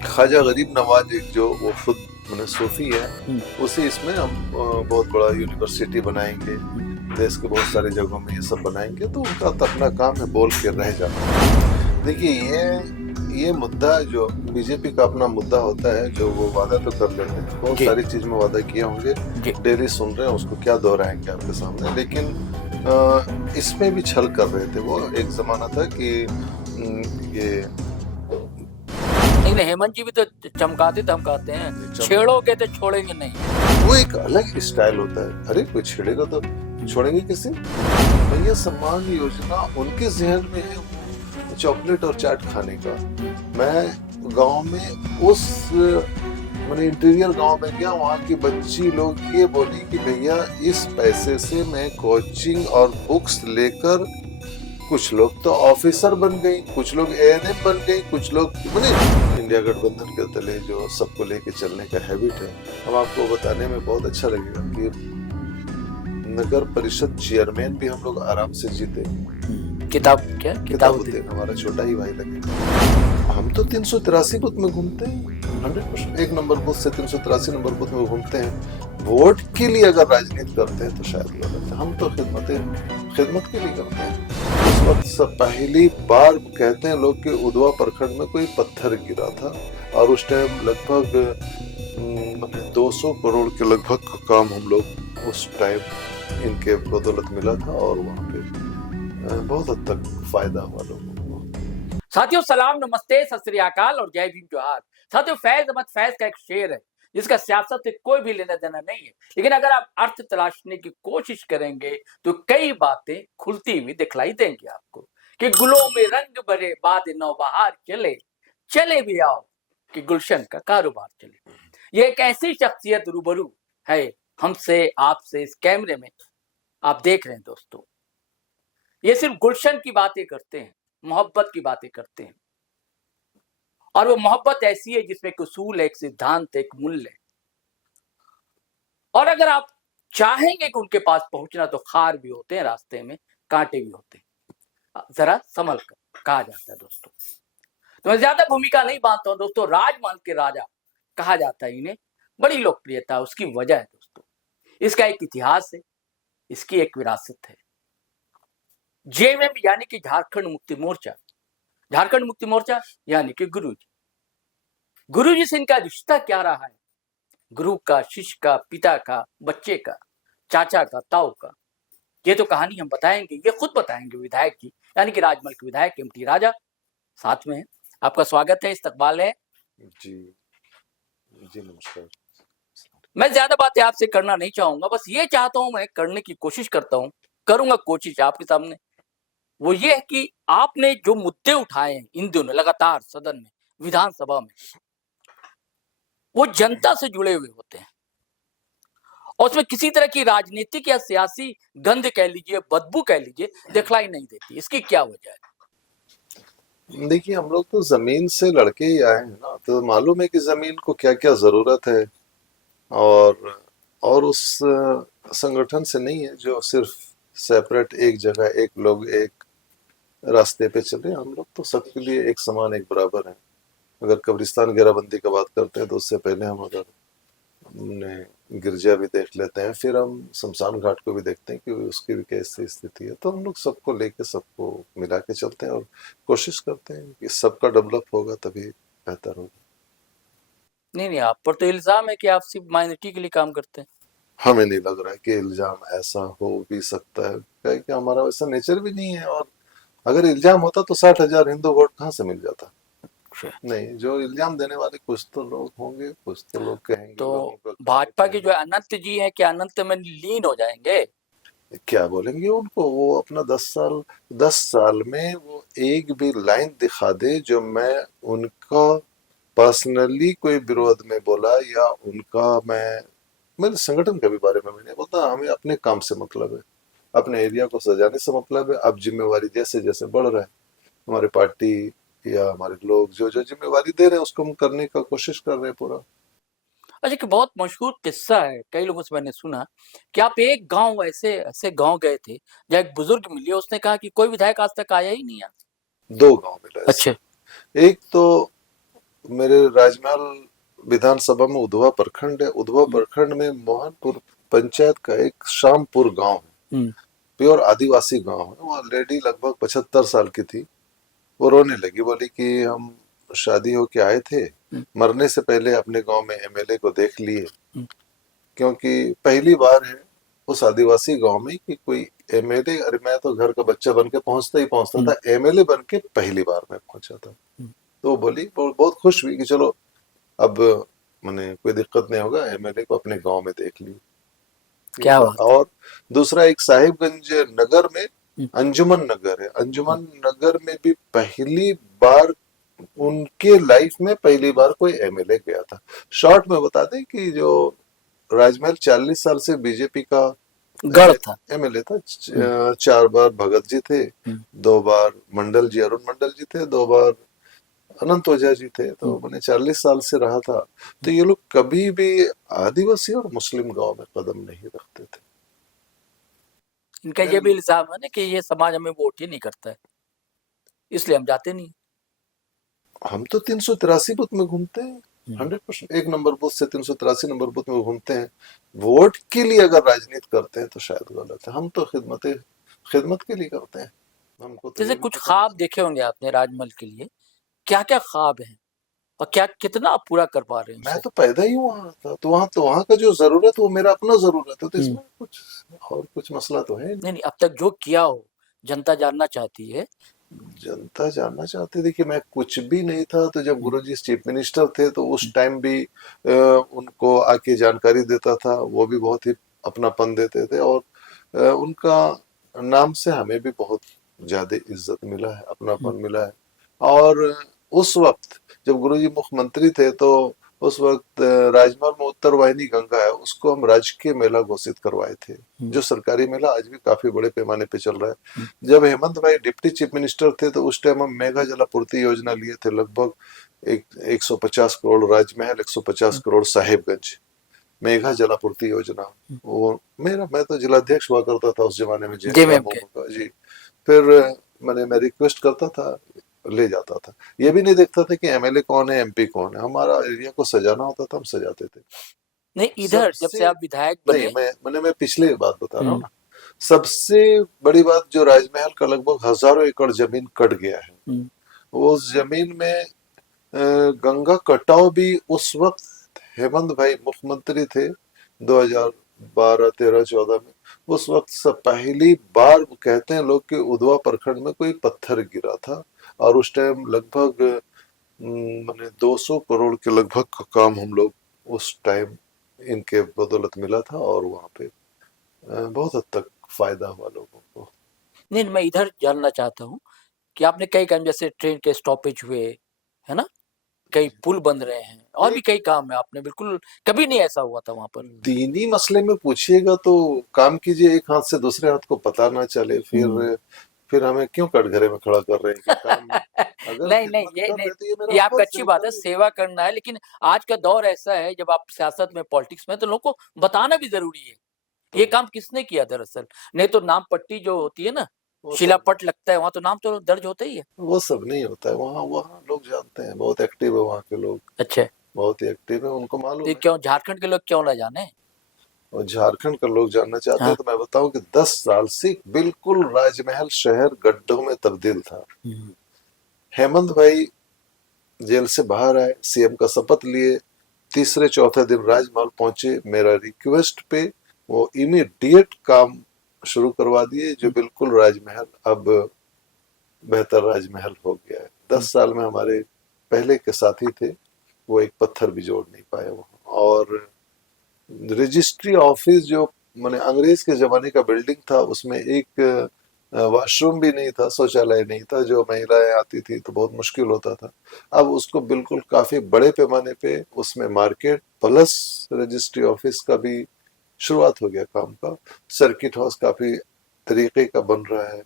ख्वाजा गरीब नवाज एक जो वो खुद मैंने सूफी है, उसी इसमें हम बहुत बड़ा यूनिवर्सिटी बनाएंगे, देश के बहुत सारी जगहों में ये सब बनाएंगे। तो उनका तो अपना काम है बोल के रह जाना। देखिए ये मुद्दा जो बीजेपी का अपना मुद्दा होता है, जो वो वादा तो कर लेते हैं, बहुत सारी चीज में वादा किए होंगे, डेली सुन रहे हैं, उसको क्या दोहराएंगे आपके सामने। लेकिन इसमें भी छल कर रहे थे वो। एक जमाना था कि ये नहीं, हेमंत जी भी तो चमकाते धमकाते हैं, छेड़ोगे तो छोड़ेंगे नहीं। वो एक अलग स्टाइल होता है। अरे कोई छेड़ेगा तो छोड़ेंगे किसे? भैया सम्मान योजना उनके जहन में है चॉकलेट और चाट खाने का। मैं गांव में उस मैंने इंटीरियर गांव में गया, वहाँ की बच्ची लोग ये बोली कि भैया इस पैसे से मैं कोचिंग और बुक्स लेकर, कुछ लोग तो ऑफिसर बन गई, कुछ लोग एएनएम बन गई, कुछ लोग मैंने इंडिया गठबंधन के तले जो सबको लेके चलने का हैबिट है। हम आपको बताने में बहुत अच्छा लगेगा कि नगर परिषद चेयरमैन भी हम लोग आराम से जीते। किताबुद्दीन हमारा छोटा ही भाई लगेगा। हम तो 383 बूथ में घूमते हैं, 100%। 1 नंबर बूथ से 383 नंबर बूथ में घूमते हैं। वोट के लिए अगर राजनीति करते हैं तो शायद गलत है। हम तो खिदमत के लिए करते हैं। उस वक्त सब पहली बार कहते हैं लोग कि उधवा प्रखंड में कोई पत्थर गिरा था, और उस टाइम लगभग 200 करोड़ के लगभग का काम हम लोग उस टाइम इनके बदौलत मिला था, और वहाँ पे बहुत हद तक फायदा हुआ लोगों को। साथियों सलाम, नमस्ते, सत श्री अकाल और जय भीम जोहार। साथियों फैज अहमद फैज का एक शेर है जिसका सियासत से कोई भी लेना देना नहीं है, लेकिन अगर आप अर्थ तलाशने की कोशिश करेंगे तो कई बातें खुलती हुई दिखलाई देंगी आपको कि गुलों में रंग भरे बाद नौबहार चले, चले भी आओ कि गुलशन का कारोबार चले। ये एक ऐसी शख्सियत रूबरू है हमसे, आपसे, इस कैमरे में आप देख रहे हैं दोस्तों। ये सिर्फ गुलशन की बातें करते हैं, मोहब्बत की बातें करते हैं, और वो मोहब्बत ऐसी है जिसमें एक उसूल है, एक सिद्धांत है, एक मूल्य है। और अगर आप चाहेंगे कि उनके पास पहुंचना, तो खार भी होते हैं रास्ते में, कांटे भी होते हैं, जरा संभल कर कहा जाता है दोस्तों। तो मैं ज्यादा भूमिका नहीं बांधता हूं दोस्तों। राजमहल के राजा कहा जाता है इन्हें, बड़ी लोकप्रियता, उसकी वजह है दोस्तों, इसका एक इतिहास है, इसकी एक विरासत है। जेएमएम यानी कि झारखंड मुक्ति मोर्चा, झारखंड मुक्ति मोर्चा यानी कि गुरुजी से इनका रिश्ता क्या रहा है? गुरु का, शिष्य का, पिता का, बच्चे का, चाचा का, ताऊ का, ये तो कहानी हम बताएंगे, ये खुद बताएंगे विधायक जी, यानी कि राजमहल के विधायक एमटी राजा साथ में है। आपका स्वागत है, इस्तकबाल है जी जी, नमस्कार। मैं ज्यादा बातें आपसे करना नहीं चाहूंगा, बस ये चाहता हूं, मैं करने की कोशिश करता हूं, करूंगा कोशिश आपके सामने। वो ये है कि आपने जो मुद्दे उठाए हैं इन दिनों लगातार सदन में, विधानसभा में, वो जनता से जुड़े हुए होते हैं, और उसमें किसी तरह की राजनीतिक या सियासी गंध कह लीजिए, बदबू कह लीजिए, दिखलाई नहीं देती। इसकी क्या वजह है? देखिए, हम लोग तो जमीन से लड़के ही आए हैं ना, तो मालूम है कि जमीन को क्या क्या जरूरत है। और उस संगठन से नहीं है जो सिर्फ सेपरेट एक जगह, एक लोग एक रास्ते पे चले। हम लोग तो सबके लिए एक समान, एक बराबर है। अगर कब्रिस्तान घेराबंदी की बात करते हैं तो उससे पहले हम अगर गिरजा भी देख लेते हैं, फिर हम शमशान घाट को भी देखते हैं कि उसकी भी कैसी स्थिति है। तो हम लोग सबको लेके, सबको मिला के चलते हैं और कोशिश करते हैं कि सबका डेवलप होगा तभी बेहतर होगा। नहीं, आप पर तो इल्जाम है कि आप सिर्फ माइनॉरिटी के लिए काम करते हैं। हमें नहीं लग रहा है कि इल्जाम ऐसा हो भी सकता है, कि हमारा वैसा नेचर भी नहीं है। और अगर इल्जाम होता तो 60,000 हिंदू वोट कहाँ से मिल जाता? नहीं, जो इल्जाम देने वाले कुछ तो लोग होंगे, कुछ तो लोग कहेंगे। तो भाजपा के जो अनंत जी हैं, क्या अनंत में लीन हो जाएंगे? क्या बोलेंगे उनको? वो अपना 10 साल में वो एक भी लाइन दिखा दे जो मैं उनका पर्सनली कोई विरोध में बोला, या उनका मेरे संगठन के भी बारे में मैंने बोलता। हमें अपने काम से मतलब है, अपने एरिया को सजाने से मतलब है। अब जिम्मेवारी जैसे जैसे बढ़ रहा है, हमारे पार्टी या हमारे लोग जो जो जिम्मेवारी दे रहे हैं उसको हम करने का कोशिश कर रहे हैं पूरा। अच्छा, कि बहुत मशहूर किस्सा है, कई लोगों से मैंने सुना कि आप एक गांव ऐसे ऐसे गांव गए थे जहाँ एक बुजुर्ग मिले, उसने कहा कि कोई विधायक आज तक आया ही नहीं है। 2 गांव मिला। अच्छा। एक तो मेरे राजमहल विधानसभा में उधवा प्रखंड है। उधवा प्रखंड में मोहनपुर पंचायत का एक शामपुर गांव है, प्योर आदिवासी गांव है। वो लेडी लगभग 75 साल की थी। वो रोने लगी, बोली कि हम शादी होके आए थे, मरने से पहले अपने गांव में एमएलए को देख लिए, क्योंकि पहली बार है उस आदिवासी गांव में कि कोई एमएलए, अरे मैं तो घर का बच्चा बन के पहुंचता ही पहुंचता था, एमएलए बन के पहली बार मैं पहुंचा था। तो बोली बहुत खुश हुई कि चलो अब मैंने कोई दिक्कत नहीं होगा, एमएलए को अपने गांव में देख ली। क्या बात। और दूसरा एक साहिबगंज नगर में अंजुमन नगर है। अंजुमन नगर में भी पहली बार उनके लाइफ में पहली बार कोई एमएलए गया था। शॉर्ट में बता दें कि जो राजमहल 40 साल से बीजेपी का गढ़ था, एमएलए था। 4 बार भगत जी थे, 2 बार मंडल जी, अरुण मंडल जी थे, 2 बार अनंत ओझा जी थे। तो मैंने 40 साल से रहा था। तो ये लोग कभी भी आदिवासी और मुस्लिम गांव में कदम नहीं रखते थे। इनका ये भी इल्जाम है ना कि ये समाज हमें वोट ही नहीं करता है, इसलिए हम जाते नहीं। हम तो 383 बूथ में घूमते हैं, 100%। 1 नंबर बूथ से 383 नंबर बूथ में घूमते हैं। वोट के लिए अगर राजनीति करते हैं तो शायद गलत है। हम तो खिदमत के लिए करते हैं। हमको तो जैसे ये भी कुछ पता ख्वाब देखे होंगे आपने राजमहल के लिए, क्या क्या ख्वाब हैं और क्या कितना आप पूरा कर पा रहे हैं मैं उसे? तो पैदा ही वहां था, तो वहां का जो जरूरत वो मेरा अपना जरूरत है। तो इसमें कुछ और कुछ मसला तो है नहीं। नहीं नहीं, अब तक जो किया हो जनता जानना चाहती है। जनता जानना चाहती थी कि मैं कुछ भी नहीं था। तो जब गुरुजी चीफ मिनिस्टर थे तो उस टाइम भी उनको आके जानकारी देता था। वो भी बहुत ही अपनापन देते थे, और उनका नाम से हमें भी बहुत ज्यादा इज्जत मिला है, अपनापन मिला है। और उस वक्त जब गुरुजी मुख्यमंत्री थे तो उस वक्त राजमहल में उत्तर वाहिनी गंगा है, उसको हम राजकीय मेला घोषित करवाए थे, जो सरकारी मेला आज भी काफी बड़े पैमाने पे चल रहा है। जब हेमंत भाई डिप्टी चीफ मिनिस्टर थे तो उस टाइम हम मेगा जलापूर्ति योजना लिए थे। लगभग 150 करोड़ राजमहल, 150 करोड़ साहिबगंज, मेघा जलापूर्ति योजना। वो मैं तो जिलाध्यक्ष हुआ करता था उस जमाने में, जी मैम के का जी। फिर मैं रिक्वेस्ट करता था, ले जाता था। ये भी नहीं देखता था कि एमएलए कौन है, एमपी कौन है। हमारा एरिया को सजाना होता था, हम सजाते थे। नहीं, इधर जब से आप विधायक नहीं, बने। मैं पिछले बात बता रहा हूँ ना। सबसे बड़ी बात, जो राजमहल का लगभग हजारों एकड़ जमीन कट गया है, वो उस जमीन में गंगा कटाव भी उस वक्त हेमंत भाई मुख्यमंत्री थे 2012, 13, 14 में। उस वक्त सब पहली बार कहते हैं लोग कि उधवा प्रखंड में कोई पत्थर गिरा था, और उस टाइम लगभग मैंने 200 करोड़ के लगभग का काम हम लोग उस टाइम इनके बदौलत मिला था, और वहां पे बहुत हद तक फायदा हुआ लोगों को। नहीं, मैं इधर जानना चाहता हूँ कि आपने कई काम, जैसे ट्रेन के स्टॉपेज हुए, है ना, कई पुल बन रहे हैं, और भी कई काम है आपने, बिल्कुल कभी नहीं ऐसा हुआ था वहां पर। दीनी मसले में पूछिएगा तो काम कीजिए एक हाथ से, दूसरे हाथ को पता ना चले। फिर हमें क्यों कटघरे में खड़ा कर रहे हैं कि काम अगर नहीं नहीं, खिदमत ये कर नहीं, रहे तो ये मेरा ये आपकी फर्ज अच्छी है बात है, करें। सेवा करना है, लेकिन आज का दौर ऐसा है जब आप सियासत में, पॉलिटिक्स में, तो लोगों को बताना भी जरूरी है ये काम किसने किया दरअसल। नहीं तो नाम पट्टी जो होती है ना, वो सब शिलापट लगता है वहां, तो नाम तो दर्ज होता ही है। वो सब नहीं होता है वहाँ। वहाँ लोग जानते हैं, बहुत एक्टिव है वहाँ के लोग, अच्छा, बहुत ही एक्टिव है, उनको तो मालूम है। क्यों झारखंड के लोग क्यों ना जाने? और झारखंड का लोग जानना चाहते हाँ। हैं तो मैं बताऊं कि 10 साल से बिल्कुल राजमहल शहर गड्ढों में तब्दील था। हेमंत भाई जेल से बाहर आए, सीएम का शपथ लिए, तीसरे चौथे दिन राजमहल पहुंचे। मेरा रिक्वेस्ट पे वो इमीडिएट काम शुरू करवा दिए, जो बिल्कुल राजमहल अब बेहतर राजमहल हो गया है। 10 साल में हमारे पहले के साथी थे, वो एक पत्थर भी जोड़ नहीं पाए वहां। और रजिस्ट्री ऑफिस जो मैंने अंग्रेज के जमाने का बिल्डिंग था, उसमें एक वॉशरूम भी नहीं था, शौचालय नहीं था। जो महिलाएं आती थी तो बहुत मुश्किल होता था। अब उसको बिल्कुल काफी बड़े पैमाने पे उसमें मार्केट प्लस रजिस्ट्री ऑफिस का भी शुरुआत हो गया काम का। सर्किट हाउस काफी तरीके का बन रहा है,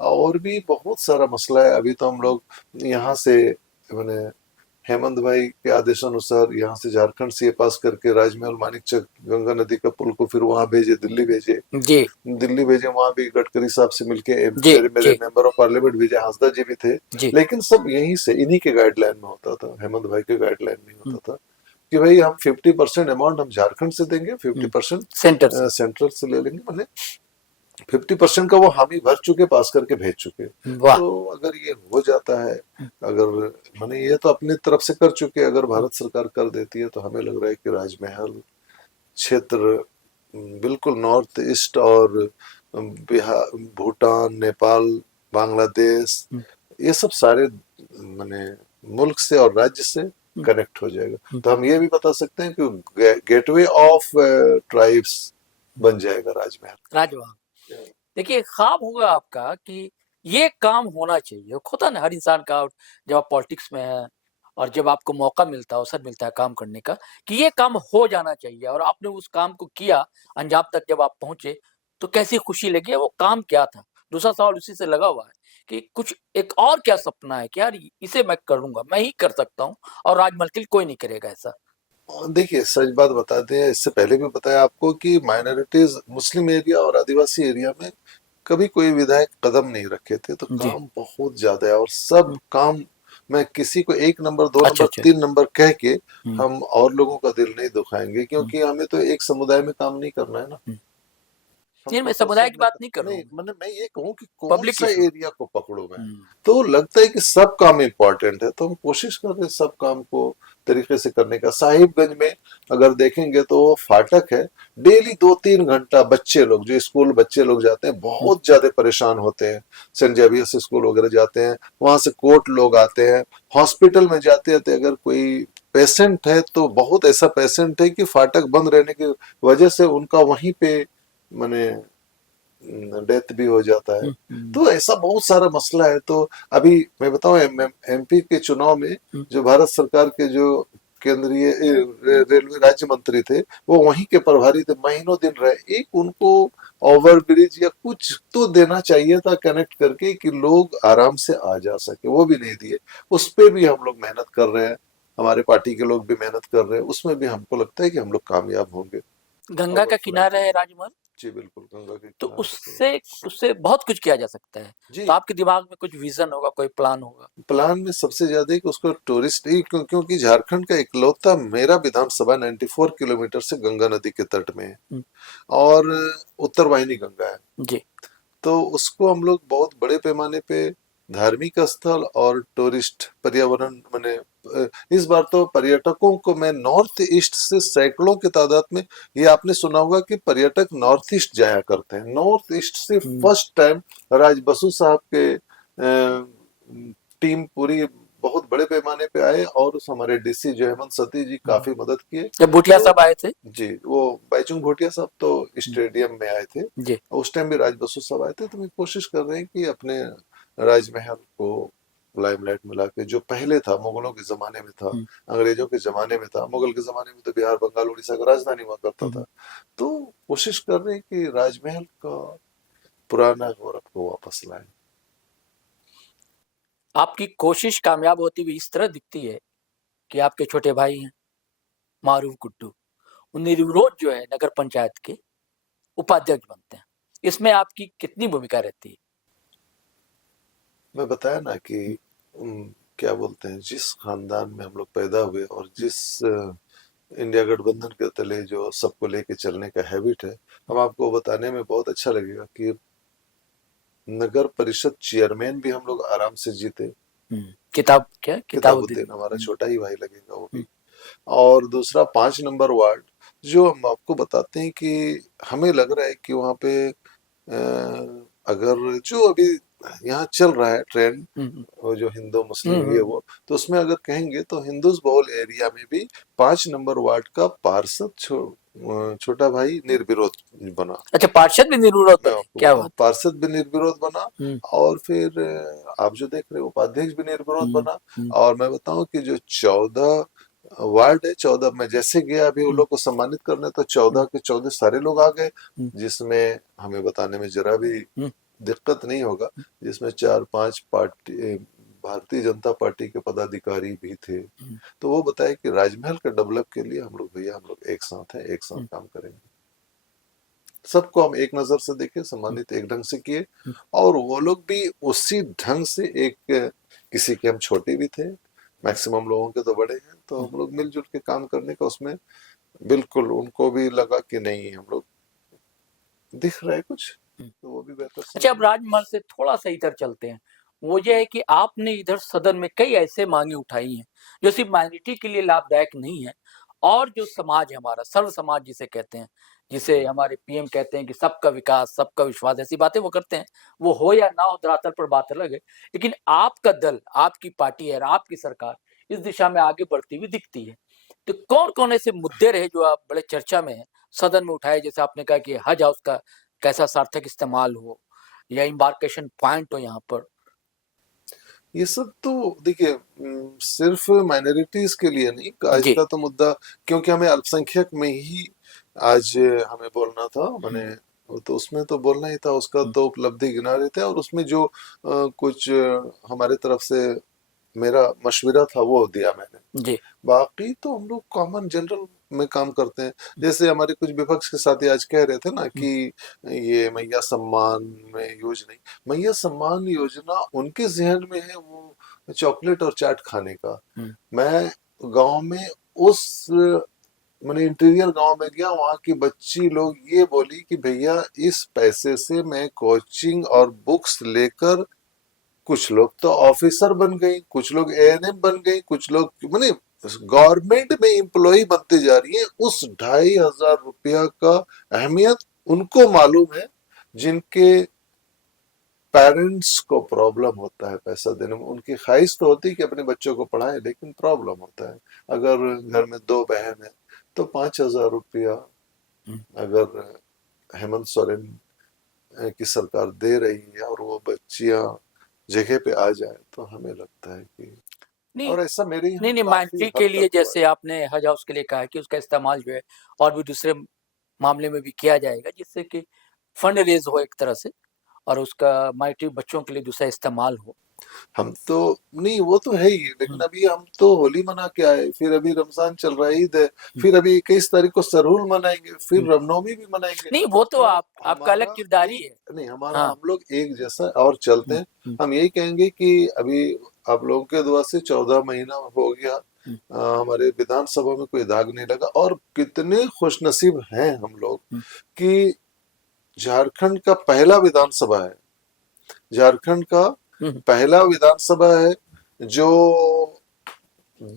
और भी बहुत सारा मसला है। अभी तो हम लोग यहाँ से मैंने हेमंत भाई के आदेशानुसार यहाँ से झारखंड से ये पास करके राजमहल मानिकचक गंगा नदी का पुल को फिर वहां भेजे, दिल्ली भेजे। जी दिल्ली भेजे, वहां भी गडकरी साहब से मिलके जी मेरे मेरे जी member of parliament Vijay Hansda जी भी थे। जी। लेकिन सब यहीं से, इन्हीं के गाइडलाइन में होता था, हेमंत भाई के गाइडलाइन में होता था कि भाई हम 50% अमाउंट हम झारखंड से देंगे, 50% सेंटर से। सेंट्रल से ले लेंगे। मतलब 50% का वो हम ही भर चुके, पास करके भेज चुके। वाह। तो अगर ये हो जाता है, अगर माने ये तो अपनी तरफ से कर चुके, अगर भारत सरकार कर देती है तो हमें लग रहा है कि राजमहल क्षेत्र बिल्कुल नॉर्थ ईस्ट और बिहार, भूटान, नेपाल, बांग्लादेश, ये सब सारे माने मुल्क से और राज्य से कनेक्ट हो जाएगा। तो हम ये भी बता सकते हैं कि गेटवे ऑफ ट्राइब्स बन जाएगा राजमहल। राजवाह। देखिए ख्वाब होगा आपका कि ये काम होना चाहिए, होता ना हर इंसान का, जब आप पॉलिटिक्स में है और जब आपको मौका मिलता है, अवसर मिलता है काम करने का, कि ये काम हो जाना चाहिए, और आपने उस काम को किया, अंजाम तक जब आप पहुंचे तो कैसी खुशी लगी। वो काम क्या था? दूसरा सवाल उसी से लगा हुआ है कि कुछ एक और क्या सपना है कि यार इसे मैं करूंगा, मैं ही कर सकता हूँ और राजमहल के लिए कोई नहीं करेगा ऐसा। देखिए सच बात बताते हैं, इससे पहले भी बताया आपको कि माइनॉरिटीज, मुस्लिम एरिया और आदिवासी एरिया में कभी कोई विधायक कदम नहीं रखे थे। तो जी। काम बहुत ज्यादा है, और सब काम मैं किसी को 1 नंबर 2 नंबर अच्छा। 3 नंबर कह के हम और लोगों का दिल नहीं दुखाएंगे, क्योंकि हमें तो एक समुदाय में काम नहीं करना है ना। नहीं, मैं हमको तो समुदाय सब की में बात नहीं कर रहा नहीं, हूँ, मैंने मैं ये कहूँ कि कौन पब्लिक सा इशू। एरिया को पकड़ू मैं। तो लगता है कि सब काम इम्पोर्टेंट है, तो हम कोशिश कर रहे हैं सब काम को तरीके से करने का। साहिबगंज में अगर देखेंगे तो वो फाटक है, डेली 2-3 घंटा बच्चे लोग, जो स्कूल बच्चे लोग जाते हैं, बहुत ज्यादा परेशान होते हैं। सेंट जेवियर्स स्कूल वगैरह जाते हैं, वहां से कोर्ट लोग आते हैं, हॉस्पिटल में जाते थे, अगर कोई पेशेंट है तो बहुत ऐसा पेशेंट है कि फाटक बंद रहने की वजह से उनका वहीं पे माने डेथ भी हो जाता है। तो ऐसा बहुत सारा मसला है। तो अभी मैं बताऊं, एमपी के चुनाव में जो भारत सरकार के जो केंद्रीय रेलवे राज्य मंत्री थे, वो वहीं के प्रभारी थे, महीनों दिन रहे। एक उनको ओवर ब्रिज या कुछ तो देना चाहिए था कनेक्ट करके, कि लोग आराम से आ जा सके, वो भी नहीं दिए। उस पे भी हम लोग मेहनत कर रहे हैं, हमारे पार्टी के लोग भी मेहनत कर रहे हैं, उसमें भी हमको लगता है कि हम लोग कामयाब होंगे। गंगा का किनारा है राजमहल, जी बिल्कुल, गंगा के तो किनारे उससे उससे बहुत कुछ किया जा सकता है। जी। तो आपके दिमाग में कुछ विजन होगा, कोई प्लान होगा? प्लान में सबसे ज्यादा कि उसको टूरिस्ट ही, क्योंकि झारखंड का इकलौता मेरा विधानसभा 94 किलोमीटर से गंगा नदी के तट में है, और उत्तर वाहिनी गंगा है। जी। तो उसको हम लोग बहुत बड़े पैमाने पे धार्मिक स्थल और टूरिस्ट पर्यावरण मैंने इस बार तो पर्यटकों को मैं नॉर्थ ईस्ट से सैकड़ों की तादाद में, ये आपने सुना होगा कि पर्यटक नॉर्थ ईस्ट जाया करते हैं। नॉर्थ ईस्ट से फर्स्ट टाइम राज बसु साहब के टीम पूरी बहुत बड़े पैमाने पे आए, और उस हमारे डीसी जो हेमंत सती जी काफी मदद किए। जब भूटिया तो साहब आए थे। जी, वो बाईचुंग भूटिया साहब तो स्टेडियम में आए थे, जी। उस टाइम भी राज बसु साहब आए थे। तो मैं कोशिश कर रहे हैं कि अपने राजमहल को लाइमलाइट में लाके, जो पहले था मुगलों के जमाने में था, अंग्रेजों के जमाने में था, मुगल के जमाने में तो बिहार, बंगाल, उड़ीसा का राजधानी हुआ करता था। तो कोशिश कर रहे हैं कि राजमहल का पुराना गौरव को वापस लाएं। आपकी कोशिश कामयाब होती हुई इस तरह दिखती है कि आपके छोटे भाई हैं मारूफ गुड्डू, वो निर्विरोध जो है नगर पंचायत के उपाध्यक्ष बनते हैं। इसमें आपकी कितनी भूमिका रहती है? मैं बताया ना कि क्या बोलते हैं, जिस खानदान में हम लोग पैदा हुए और जिस इंडिया गठबंधन के तले जो सबको लेके चलने का हैबिट है, हम आपको बताने में बहुत अच्छा लगेगा कि नगर परिषद चेयरमैन भी हम लोग आराम से जीते। किताब क्या, किताबुद्दीन हमारा छोटा ही भाई लगेगा वो भी। और दूसरा 5 नंबर वार्ड, जो हम आपको बताते हैं कि हमें लग रहा है कि वहाँ पे अगर जो अभी यहाँ चल रहा है ट्रेंड, वो जो हिंदू मुस्लिम ये वो, तो उसमें अगर कहेंगे तो हिंदूज बहुल एरिया में भी 5 नंबर वार्ड का पार्षद छोटा भाई निर्विरोध बना। अच्छा, पार्षद भी निर्विरोध बने? क्या बात। पार्षद भी निर्विरोध बना, और फिर आप जो देख रहे हो उपाध्यक्ष भी निर्विरोध बना। और मैं बताऊं कि जो 14 वार्ड है, 14 में जैसे गया अभी उन लोग को सम्मानित करने, तो 14 के 14 सारे लोग आ गए, जिसमें हमें बताने में जरा भी दिक्कत नहीं होगा, जिसमें 4-5 पार्टी भारतीय जनता पार्टी के पदाधिकारी भी थे, तो वो बताए कि राजमहल का डेवलप के लिए हम लोग भैया, हम लोग एक साथ हैं, एक साथ काम करेंगे। सबको हम एक नजर से देखे, सम्मानित एक ढंग से किए, और वो लोग भी उसी ढंग से, एक किसी के हम छोटे भी थे, मैक्सिमम लोगों के तो बड़े हैं, तो हम लोग मिलजुल के काम करने का उसमें बिल्कुल उनको भी लगा कि नहीं हम लोग दिख रहा है कुछ, तो वो भी बेहतर अच्छा, अब समझे। राजमहल से थोड़ा सा इधर चलते हैं। वो ये है कि आपने इधर सदन में कई ऐसे मांगे उठाई हैं जो सिर्फ माइनॉरिटी के लिए लाभदायक नहीं है, और जो समाज है हमारा, सर्व समाज जिसे कहते हैं, जिसे हमारे पीएम कहते हैं कि सबका विकास, सबका विश्वास, ऐसी बातें वो करते हैं। वो हो या ना हो, धरातल पर बात अलग है, लेकिन आपका दल, आपकी पार्टी है और आपकी सरकार इस दिशा में आगे बढ़ती हुई दिखती है। तो कौन कौन ऐसे मुद्दे रहे जो आप बड़े चर्चा में है, सदन में उठाए? जैसे आपने कहा कि हज हाउस का कैसा सार्थक इस्तेमाल हो, या इम्बार्केशन पॉइंट हो यहाँ पर। ये सब तो देखिए, सिर्फ माइनॉरिटीज के लिए नहीं, आज जी। का तो मुद्दा, क्योंकि हमें अल्पसंख्यक में ही आज हमें बोलना था, मैंने तो उसमें तो बोलना ही था, उसका तो उपलब्धि गिना रहे थे, और उसमें जो कुछ हमारे तरफ से मेरा मशवरा था वो दिया मैंने। जी। बाकी तो हम लोग कॉमन जनरल में काम करते हैं। जैसे हमारे कुछ विपक्ष के साथी आज कह रहे थे ना कि ये मैया सम्मान में योजना, मैया सम्मान योजना उनके जहन में है वो चॉकलेट और चाट खाने का। मैं गांव में उस मैंने इंटीरियर गांव में गया, वहां की बच्ची लोग ये बोली कि भैया इस पैसे से मैं कोचिंग और बुक्स लेकर, कुछ लोग तो ऑफिसर बन गई, कुछ लोग एएनएम बन गई, कुछ लोग मैंने गवर्नमेंट में एम्प्लॉय बनते जा रही है। उस 2,500 रुपया का अहमियत उनको मालूम है जिनके पेरेंट्स को प्रॉब्लम होता है पैसा देने में। उनकी ख्वाहिश तो होती है कि अपने बच्चों को पढ़ाए, लेकिन प्रॉब्लम होता है। अगर घर में 2 बहन है तो 5,000 रुपया अगर हेमंत सोरेन की सरकार दे रही है और वो बच्चियां जगह पे आ जाए, तो हमें लगता है कि, नहीं और ऐसा मेरे यहाँ नहीं, काफी माइनॉरिटी हद के लिए तक हुआ है। जैसे आपने हज हाउस के लिए कहा है कि उसका इस्तेमाल जो है और भी दूसरे मामले में भी किया जाएगा, जिससे कि फंड रेज हो एक तरह से, और उसका माइनॉरिटी बच्चों के लिए दूसरा इस्तेमाल हो। हम तो नहीं, वो तो है ही, लेकिन अभी हम तो होली मना के आए, फिर अभी रमजान चल रहा है, ईद है, फिर अभी 21 तारीख को सरहुल मनाएंगे, फिर रामनवमी भी मनाएंगे। नहीं, वो तो तो आपका अलग हमारा किरदारी है। एक नहीं, हमारा हाँ। हम लोग एक जैसा और चलते हैं। हम यही कहेंगे कि अभी आप लोगों के दुआ से 14 महीना हो गया, हमारे विधानसभा में कोई दाग नहीं लगा, और कितने खुशनसीब हैं हम लोग कि झारखंड का पहला विधानसभा है, झारखंड का पहला विधानसभा है जो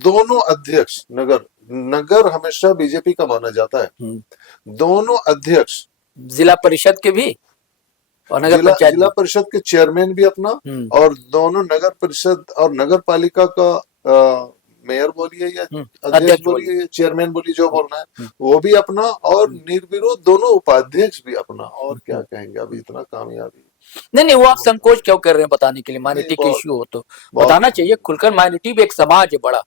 दोनों अध्यक्ष, नगर नगर हमेशा बीजेपी का माना जाता है, दोनों अध्यक्ष जिला परिषद के भी और नगर पंचायत जिला भी। परिषद के चेयरमैन भी अपना, और दोनों नगर परिषद और नगर पालिका का मेयर बोलिए या अध्यक्ष बोलिए या चेयरमैन बोलिए, जो बोलना है वो भी अपना, और निर्विरोध दोनों उपाध्यक्ष भी अपना। और क्या कहेंगे, अभी इतना कामयाबी। नहीं, वो आप संकोच क्यों कर रहे हैं बताने के लिए? नहीं, माइनॉरिटी के इश्यू हो तो बहुत बताना चाहिए खुलकर। माइनॉरिटी भी एक समाज है बड़ा,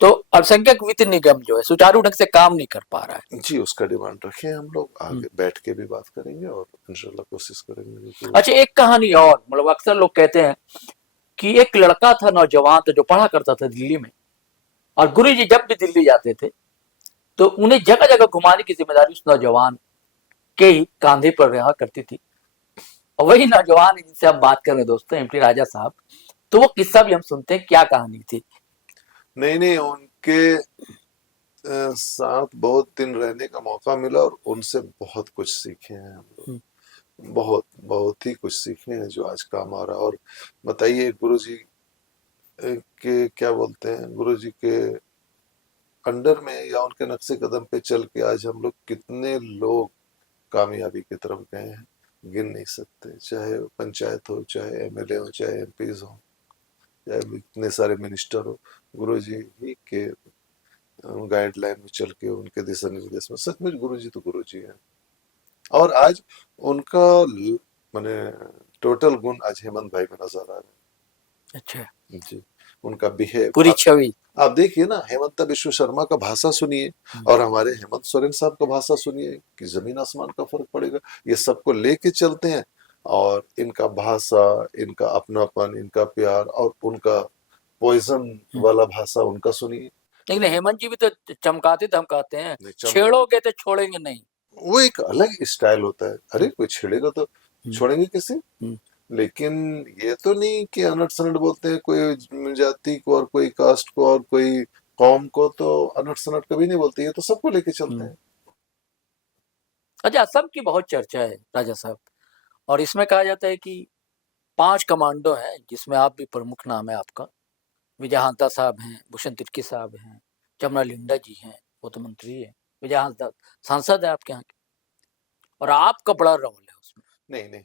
तो अल्पसंख्यक वित्त निगम जो है सुचारू ढंग से काम नहीं कर पा रहा है। जी, उसका डिमांड रखे, हम लोग आगे बैठ के भी बात करेंगे और इंशाल्लाह कोशिश करेंगे कि अच्छा, एक कहानी और, मतलब अक्सर लोग कहते हैं कि एक लड़का था, नौजवान था, जो पढ़ा करता था दिल्ली में, और गुरु जी जब भी दिल्ली जाते थे तो उन्हें जगह जगह घुमाने की जिम्मेदारी उस नौजवान के ही कांधे पर रहा करती थी। और वही नौजवान जिनसे आप बात कर रहे हैं दोस्तों, एमटी राजा साहब, तो वो किस्सा भी हम सुनते हैं, क्या कहानी थी? नहीं, उनके साथ बहुत दिन रहने का मौका मिला और उनसे बहुत कुछ सीखे हैं हम लोग, बहुत बहुत ही कुछ सीखे हैं जो आज काम आ रहा है। और बताइए, गुरुजी के क्या बोलते हैं, गुरुजी के अंडर में या उनके नक्शे कदम पे चल के आज हम लोग कितने लोग कामयाबी की तरफ गए हैं, गिन नहीं सकते। चाहे पंचायत हो, चाहे एमएलए हो, चाहे एमपीज हो, चाहे इतने सारे मिनिस्टर हो, गुरुजी ही के गाइडलाइन में चल के, उनके दिशा निर्देश में, सचमुच गुरुजी तो गुरुजी है। और आज उनका माने टोटल गुण आज हेमंत भाई में नजर आ रहे हैं। अच्छा जी, उनका बिहेव, पूरी छवि। आप देखिए ना, हेमंत बिश्व शर्मा का भाषा सुनिए और हमारे हेमंत सोरेन साहब का भाषा सुनिए कि जमीन आसमान का फर्क पड़ेगा। ये सबको लेके चलते हैं और इनका भाषा, इनका अपनापन, इनका प्यार और उनका पॉइजन वाला भाषा उनका सुनिए। लेकिन हेमंत जी भी तो चमकाते धमकाते हैं, नहीं, छेड़ोगे तो छोड़ेंगे नहीं। वो एक अलग स्टाइल होता है। अरे कोई छेड़ेगा तो छोड़ेंगे कैसे? लेकिन ये तो नहीं कि अनट सनट बोलते हैं कोई जाति को और कोई कास्ट को और कोई कौम को, तो अनट सनट कभी नहीं बोलते, ये तो सबको लेके चलते हैं। अच्छा, असम की बहुत चर्चा है राजा साहब, और इसमें कहा जाता है कि 5 कमांडो हैं, जिसमें आप भी प्रमुख नाम है आपका। विजय हांसदा साहब हैं, भूषण तिर्की साहब हैं, जमुना लिंडा जी हैं, वो तो मंत्री है, विजय हांसदा सांसद है आपके यहाँ के, और आपका बड़ा रोल है उसमें। नहीं नहीं,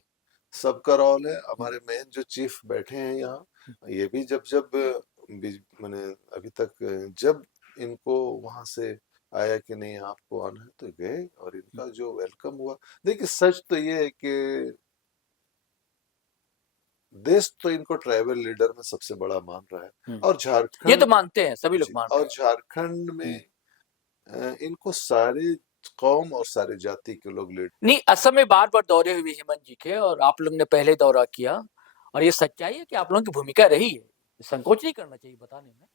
सबका रोल है। हमारे मेन जो चीफ बैठे हैं यहाँ, ये भी जब जब मैंने अभी तक जब इनको वहां से आया कि नहीं आपको आना है, तो गए और इनका जो वेलकम हुआ। देखिए सच तो ये है कि देश तो इनको ट्राइबल लीडर में सबसे बड़ा मान रहा है, और ये झारखंड, तो मानते हैं, सभी लोग जी, मान रहे और हैं। झारखंड में इनको सारे कौम और सारे जाति के लोग लीड। नहीं, असम में बार बार दौरे हुए हेमंत जी के, और आप लोग ने पहले दौरा किया, और ये सच्चाई है कि आप लोगों की भूमिका रही है, संकोच नहीं करना चाहिए बताने में।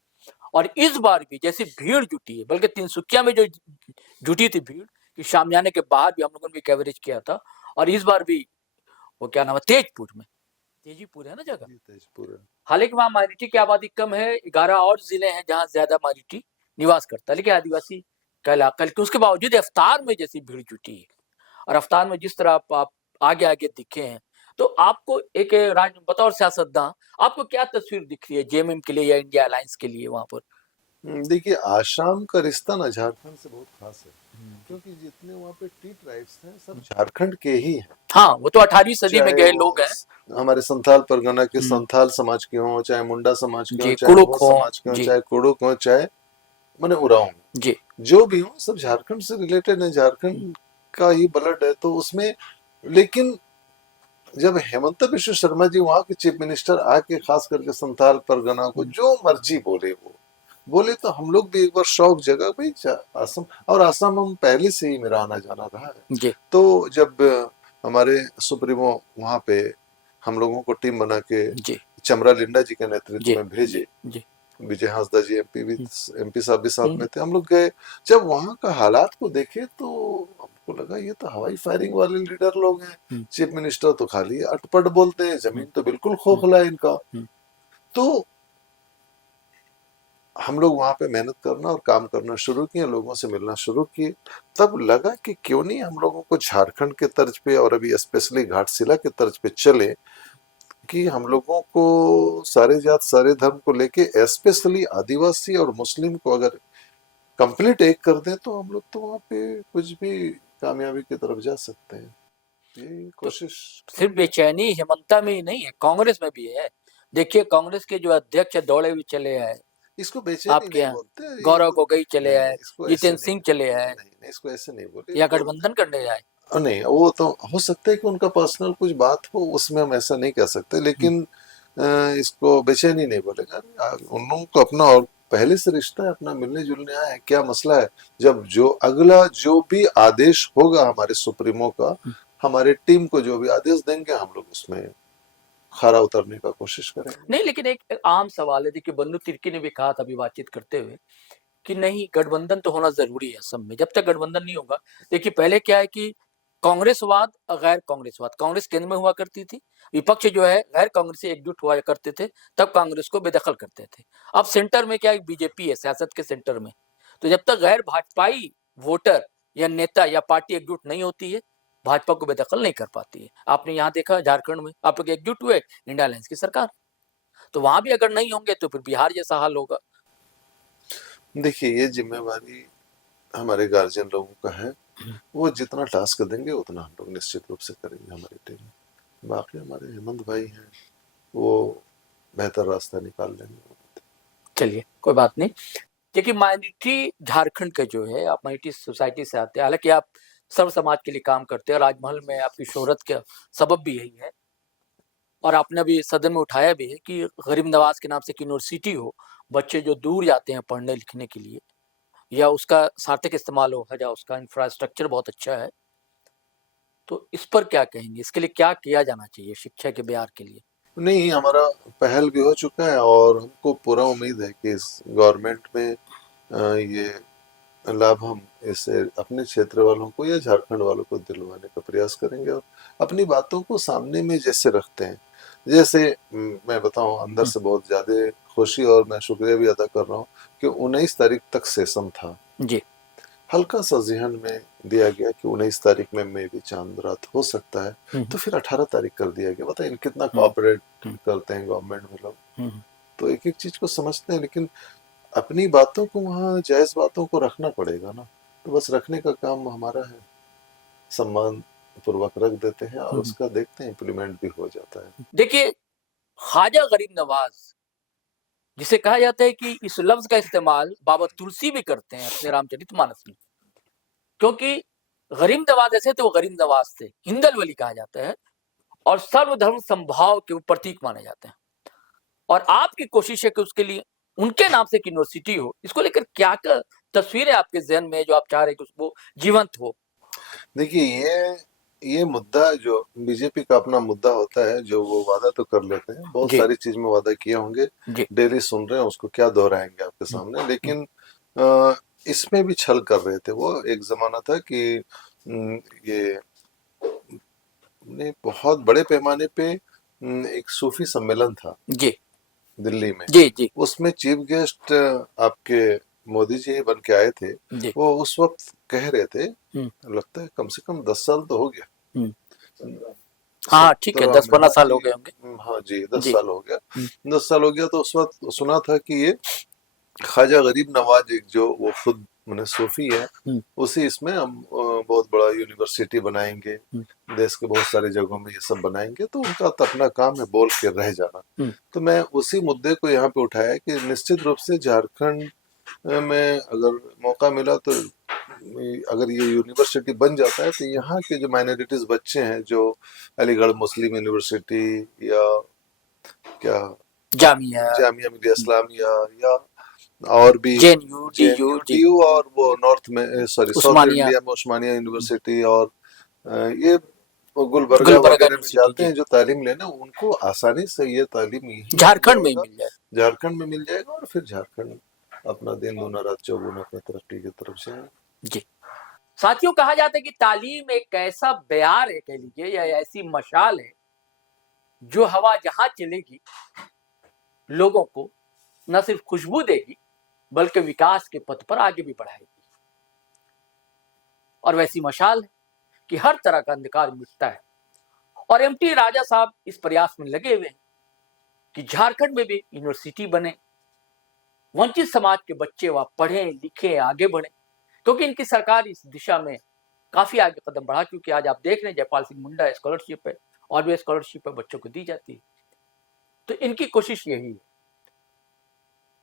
और इस बार भी जैसी भीड़ जुटी है, बल्कि तिनसुकिया में जो जुटी थी भीड़, कि शामियाने के बाद भी हम लोगों ने भी कवरेज किया था, और इस बार भी वो क्या नाम है, तेजपुर में, तेजीपुर है ना जगह, तेजपुर है। हालांकि वहाँ माइनॉरिटी की आबादी कम है, 11 और जिले हैं जहाँ ज्यादा माइनॉरिटी निवास करता है, लेकिन आदिवासी का इलाका, लेकिन उसके बावजूद अफ्तार में जैसी भीड़ जुटी है, और अफ्तार में जिस तरह आप आगे आगे दिखे हैं, तो आपको एक बतौर सियासतदान आपको क्या तस्वीर दिख रही है जेएमएम के लिए या इंडिया अलायंस के लिए वहां पर? देखिए आसाम का रिश्ता ना झारखंड से बहुत खास है, क्योंकि जितने वहाँ पे टी ट्राइब्स हैं सब झारखंड के ही हैं। हाँ, वो तो 18वीं सदी में चाहे गए वो लोग हैं। हमारे संथाल परगना के संथाल समाज के हों, चाहे मुंडा समाज के हों, जी, चाहे कुड़ुक हो हो, समाज के हों, जी चाहे कुड़ुक हो, चाहे मने उरांव, जी, जो भी हो सब झारखंड से रिलेटेड है, झारखंड का ही ब्लड है। तो उसमें, लेकिन जब हेमंत बिश्व शर्मा जी वहां के चीफ मिनिस्टर आके खास करके संथाल परगना को जो मर्जी बोले, वो बोले, तो हम लोग भी एक बार शौक जगा भाई आसम, और आसम हम पहले से ही मेरा आना जाना रहा है। जी, तो जब हमारे सुप्रीमो वहां पे हम लोगों को टीम बना के जी, चमरा लिंडा जी के नेतृत्व जी, में भेजे, जी, विजय हांसदा जी एमपी भी, एमपी साहब भी साथ में थे, हम लोग गए। जब वहां का हालात को देखे तो हमको लगा ये तो हवाई फायरिंग वाले लीडर लोग हैं। चीफ मिनिस्टर तो खाली अटपट बोलते हैं, जमीन तो बिल्कुल खोखला है इनका। तो हम लोग वहां पे मेहनत करना और काम करना शुरू किए, लोगों से मिलना शुरू किए। तब लगा कि क्यों नहीं हम लोगों को झारखंड के तर्ज पे, और अभी स्पेशली घाटशिला के तर्ज पे चले, कि हम लोगों को सारे जात सारे धर्म को लेके, स्पेशली आदिवासी और मुस्लिम को अगर कंप्लीट एक कर दें, तो हम लोग तो वहाँ पे कुछ भी कामयाबी की तरफ जा सकते हैं। ये कोशिश सिर्फ बेचैनी हेमंता में ही नहीं है, कांग्रेस में भी है। देखिए कांग्रेस के जो अध्यक्ष दौड़े हुए चले आए इसको बेचैनी आपके नहीं यहाँ, बोलते, ये गौरव तो गोगोई चले नहीं आए, नहीं, इसको ऐसे जितेंद्र नहीं, सिंह चले आए, नहीं नहीं, इसको ऐसे नहीं बोले, या इसको गठबंधन करने आए। नहीं, वो तो हो सकता है कि उनका पर्सनल कुछ बात हो, उसमें हम ऐसा नहीं कह सकते, लेकिन इसको बेचैनी नहीं बोलेगा। उन लोगों को अपना और पहले से रिश्ता है, अपना मिलने जुलने आए हैं, क्या मसला है? जब जो अगला जो भी आदेश होगा हमारे सुप्रीमो का, हमारे टीम को जो भी आदेश देंगे, हम लोग उसमें खरा उतरने का कोशिश करेंगे। नहीं, लेकिन एक आम सवाल है, देखिए बंधु तिर्की ने भी कहा था अभी बातचीत करते हुए कि नहीं, गठबंधन तो होना जरूरी है असम में, जब तक गठबंधन नहीं होगा। देखिए पहले क्या है कि कांग्रेसवाद और गैर कांग्रेसवाद, कांग्रेस केंद्र में हुआ करती थी, विपक्ष जो है गैर कांग्रेसी एकजुट हुआ करते थे, तब कांग्रेस को बेदखल करते थे। अब सेंटर में क्या है, बीजेपी है सियासत के सेंटर में, तो जब तक गैर भाजपाई वोटर या नेता या पार्टी एकजुट नहीं होती है, भाजपा को बेदखल नहीं कर पाती है। आपने यहाँ देखा झारखंड में आप लोग एकजुट हुए, इंडिया अलायंस की सरकार, तो वहां भी अगर नहीं होंगे तो फिर बिहार जैसा हाल होगा। देखिए ये जिम्मेवारी हमारे गार्जियन लोगों का है, वो जितना टास्क देंगे उतना हम लोग निश्चित रूप से करेंगे हमारी टीम। बाकी हमारे हेमंत भाई हैं, वो बेहतर रास्ता निकाल लेंगे। चलिए कोई बात नहीं। देखिए माइनॉरिटी झारखंड के जो है, आप माइनॉरिटी सोसाइटी से आते हैं, हालांकि आप सर्व समाज के लिए काम करते हैं, राजमहल में आपकी शोहरत का सबब भी यही है, और आपने अभी सदन में उठाया भी है कि गरीब नवाज के नाम से एक यूनिवर्सिटी हो, बच्चे जो दूर जाते हैं पढ़ने लिखने के लिए, या उसका सार्थक इस्तेमाल हो, या उसका इंफ्रास्ट्रक्चर बहुत अच्छा है। तो इस पर क्या कहेंगे? इसके लिए क्या किया जाना चाहिए शिक्षा के बिहार के लिए? नहीं, हमारा पहल भी हो चुका है और हमको पूरा उम्मीद है कि इस गवर्नमेंट में ये लाभ हम इसे अपने क्षेत्र वालों को या झारखंड वालों को दिलवाने का प्रयास करेंगे। और अपनी बातों को सामने में जैसे रखते हैं, जैसे मैं बताऊं, अंदर से बहुत ज्यादा खुशी और मैं शुक्रिया भी अदा कर रहा हूँ कि 19 तारीख तक सेशन था जी। हल्का सा जहन में दिया गया कि 19 तारीख में मे भी चांद रात हो सकता है, तो फिर 18 तारीख कर दिया गया। बताइए कितना कोऑपरेट करते हैं गवर्नमेंट में लोग, तो एक एक चीज को समझते हैं, लेकिन अपनी बातों को वहाँ जायज बातों को रखना पड़ेगा ना। तो बस रखने का काम हमारा है, सम्मान पूर्वक रख देते हैं और उसका देखते हैं इम्प्लीमेंट भी हो जाता है। देखिए, ख्वाजा गरीब नवाज जिसे कहा जाता है कि इस लफ्ज का इस्तेमाल बाबा तुलसी भी करते हैं अपने रामचरितमानस में, क्योंकि गरीब नवाज ऐसे तो वो गरीब नवाज थे, हिंदल वली कहा जाता है और सर्वधर्म संभाव के प्रतीक माने जाते हैं। और आपकी कोशिश है कि उसके लिए उनके नाम से एक यूनिवर्सिटी हो। इसको लेकर क्या क्या तस्वीरें आपके जहन में जो आप चाह रहे हैं कि उसको जीवंत हो? देखिए, ये मुद्दा जो बीजेपी का अपना मुद्दा होता है, जो वो वादा तो कर लेते हैं, बहुत सारी चीज में वादा किए होंगे, डेली सुन रहे हैं, उसको क्या दोहराएंगे आपके सामने। लेकिन इसमें भी छल कर रहे थे वो। एक जमाना था कि ये ने बहुत बड़े पैमाने पे एक सूफी सम्मेलन था जी दिल्ली में। जी। उसमें चीफ गेस्ट आपके मोदी जी बन के आए थे। वो उस वक्त कह रहे थे, लगता है कम से कम 10 साल तो हो गया। हाँ ठीक है, 10-15 साल हो गए होंगे। हाँ जी, 10 साल हो गया। 10 साल हो गया। तो उस वक्त सुना था कि ये ख्वाजा गरीब नवाज एक जो वो खुद मैंने सूफी है, उसी इसमें हम बहुत बड़ा यूनिवर्सिटी बनाएंगे, देश के बहुत सारे जगहों में ये सब बनाएंगे। तो उनका तो अपना काम है बोल के रह जाना। तो मैं उसी मुद्दे को यहाँ पे उठाया कि निश्चित रूप से झारखंड में अगर मौका मिला तो अगर ये यूनिवर्सिटी बन जाता है तो यहाँ के जो माइनॉरिटीज बच्चे हैं, जो अलीगढ़ मुस्लिम यूनिवर्सिटी या क्या जामिया मिलिया इस्लामिया या और भी जेएनयू और वो नॉर्थ में साउथ इंडिया में उस्मानिया यूनिवर्सिटी और ये गुलबर्गा वगैरह में जाते हैं जो तालीम लेना, उनको आसानी से ये तालीम झारखंड में मिल जाए, झारखंड में मिल जाएगा और फिर झारखंड अपना दिन दूना रात चौगुना अपनी तरक्की की तरफ से। जी साथियों, कहा जाता है कि तालीम एक ऐसा बयार है, कह लीजिए, या ऐसी मशाल है जो हवा जहां चलेगी लोगों को न सिर्फ खुशबू देगी बल्कि विकास के पथ पर आगे भी बढ़ाएगी। और वैसी मशाल है कि हर तरह का अंधकार मिटता है। और एमटी राजा साहब इस प्रयास में लगे हुए हैं कि झारखंड में भी यूनिवर्सिटी बने, वंचित समाज के बच्चे वहां पढ़ें लिखें आगे बढ़े, क्योंकि इनकी सरकार इस दिशा में काफी आगे कदम बढ़ा चुकी है। आज आप देख रहे हैं जयपाल सिंह मुंडा स्कॉलरशिप है और भी स्कॉलरशिप है बच्चों को दी जाती है। तो इनकी कोशिश यही है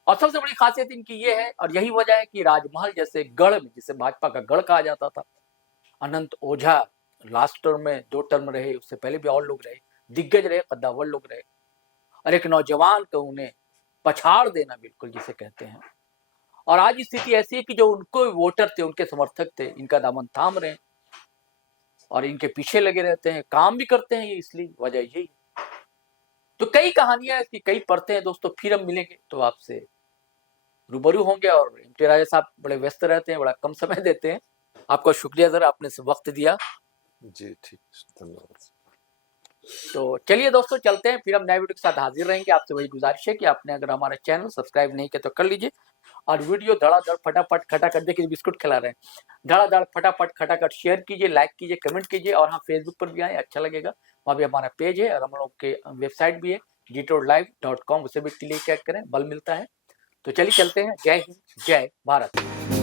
और सबसे बड़ी खासियत इनकी ये है और यही वजह है कि राजमहल जैसे गढ़ में, जिसे भाजपा का गढ़ कहा जाता था, अनंत ओझा लास्ट टर्म में 2 टर्म रहे, उससे पहले भी और लोग रहे, दिग्गज रहे, कद्दावर लोग रहे, और एक नौजवान को उन्हें पछाड़ देना, बिल्कुल जिसे कहते हैं। और आज स्थिति ऐसी है कि जो उनको वोटर थे, उनके समर्थक थे, इनका दामन थाम रहे हैं और इनके पीछे लगे रहते हैं, काम भी करते हैं ये, इसलिए वजह यही। तो कई कहानियां इसकी, कई परतें हैं दोस्तों। फिर हम मिलेंगे तो आपसे रूबरू होंगे। और एमटी राजा साहब बड़े व्यस्त रहते हैं, बड़ा कम समय देते हैं। आपका शुक्रिया सर, आपने वक्त दिया। जी ठीक, धन्यवाद। तो चलिए दोस्तों, चलते हैं, फिर हम नए वीडियो के साथ हाजिर रहेंगे। आपसे वही गुजारिश है कि आपने अगर हमारा चैनल सब्सक्राइब नहीं किया तो कर लीजिए और वीडियो धड़ाधड़ फटाफट खटाखट, देखिए बिस्कुट खिला रहे हैं, धड़ाधड़ फटाफट खटाखट शेयर कीजिए, लाइक कीजिए, कमेंट कीजिए। और हाँ, फेसबुक पर भी आए, अच्छा लगेगा, वहाँ भी हमारा पेज है और हम लोग के वेबसाइट भी है gtodlive.com, उसे भी क्लिक करें, बल मिलता है। तो चलिए चलते हैं। जय हिंद, जय भारत।